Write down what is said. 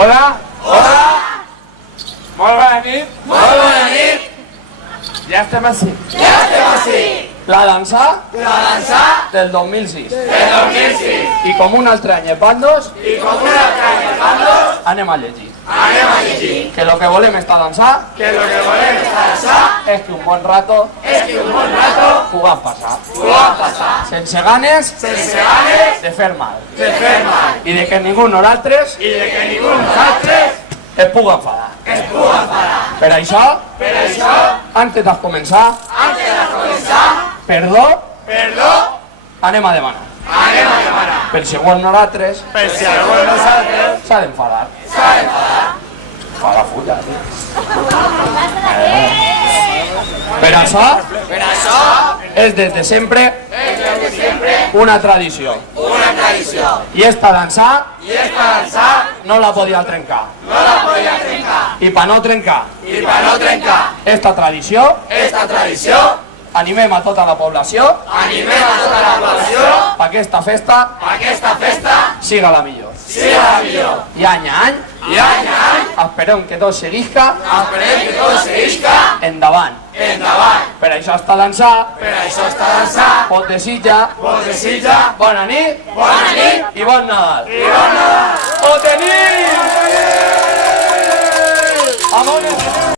Hola. Hola. Molt bona nit. Molt bona nit. Ja estem així. Ja estem així. La dansa del 2006. Del 2006. I com un altre any es van dos, I com un altre any els bandos, anem a llegir. anem a llegir. Que lo que volem està dansar Que lo que volem és dansar, és que un bon rato és que un bon rato puguem passar. puguem passar Sense ganes sense ganes de fer mal. de fer mal I de que ningú nosaltres i de que ningú de nosaltres es puga enfadar. es puga enfadar. Per això, Per això, antes de començar, antes de començar, perdó, perdó, anem a demanar. anem a demanar. Per si algú de nosaltres Per si algú de nosaltres s'ha d'enfadar. s'ha d'enfadar. Fa la fulla, tio. Per això, Per això, és des de sempre és des de sempre una tradició. una tradició. I esta dansa I esta dansa no la podia trencar. no la podia trencar. I per no trencar I per no trencar esta tradició, esta tradició, animem a tota la població animem a tota la població perquè aquesta festa a aquesta festa siga la millor. sigui la millor. I any a any I any a any esperem que tot seguisca esperem que tot seguisca endavant. endavant. Per això està dansar, Per això està dansant, pot desitjar, vos desitja bona nit bona nit i bon Nadal. i bon Nadal. Ho tenim! Amor!